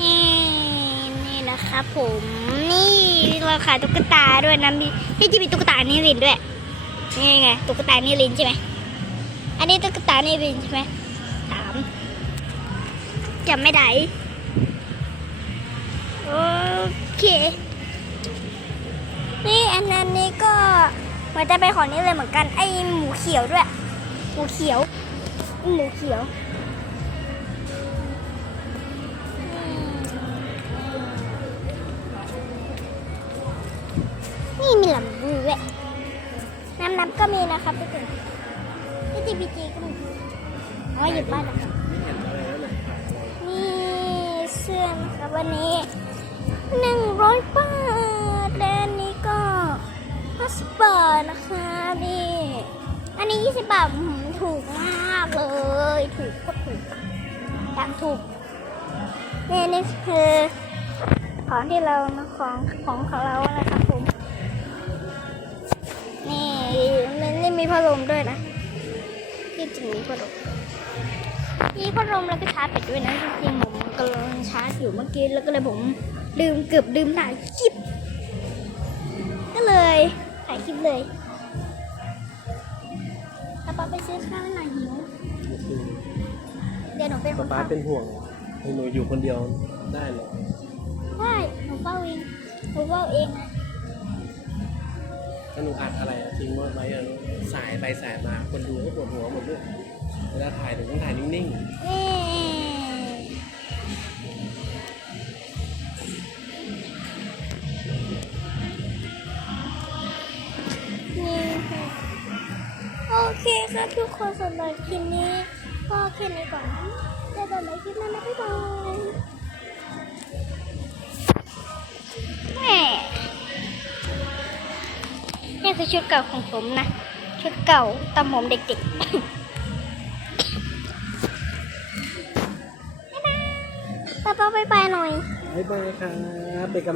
นี่นะครัผมนี่เราขายตุ๊กตาด้วยนะมีที่จะมีตุ๊กตานิรินด้วย นี่ไงตุ๊กตานิรินใช่ไหมอันนี้ตุ๊กตานิรินใช่ไหมสามจำไม่ได้โอเค นี่อันนั้นนี่ก็ มันจะเป็นของนี้เลยเหมือนกัน ไอหมูเขียวด้วย หมูเขียว หมูเขียวนี่มีลำบูด้วยน้ำน้ำก็มีนะครับทุกคนที่ทีพีจีก็มีอ๋ออยู่บ้านนะครับนี่เสื้อนะครับวันนี้หนึ่งร้อยบาท 20 บาทถูกมากเลย ถูกก็ถูกอยากถูกนี่นี่คือของที่เราของของของเรานะครับผม นี่มันนี่มีพัดลมด้วยนะที่จริงมีพัดลมมีพัดลมแล้วก็ชาร์จแบตด้วยนะจริงๆผมกำลังชาร์จอยู่เมื่อกี้แล้วก็เลยผมลืมเกือบลืมถ่ายคลิป ก็เลยถ่ายคลิปเลย ป้าป๊าไปซื้อข้าวหน่อยหิวเดี๋ยวหนูเป็นคป๊านป๊าเฝ้าเป็นห่วงให้หนูอยู่คนเดียวได้เหรอได้หนูเฝ้าเองหนูเฝ้าเองนะถ้าหนูอัดอะไรอะทิ้งไว้อะสายไปสายมาคนดูก็ปวดหัวหมดเลยเวลาถ่ายหนูต้องถ่ายนิ่งนี่นี่ เคครับทุกคนสำหรับคลิปนี้ก็แค่นี้ก่อนเจอกันใหม่คลิปหน้านะบ๊ายบายแม่นี่คือชุดเก่าของผมนะ ชุดเก่าตอนผมเด็กๆ บ๊ายบายป้าป้าบ๊ายบายหน่อย บ๊ายบายครับเป็นกำลัง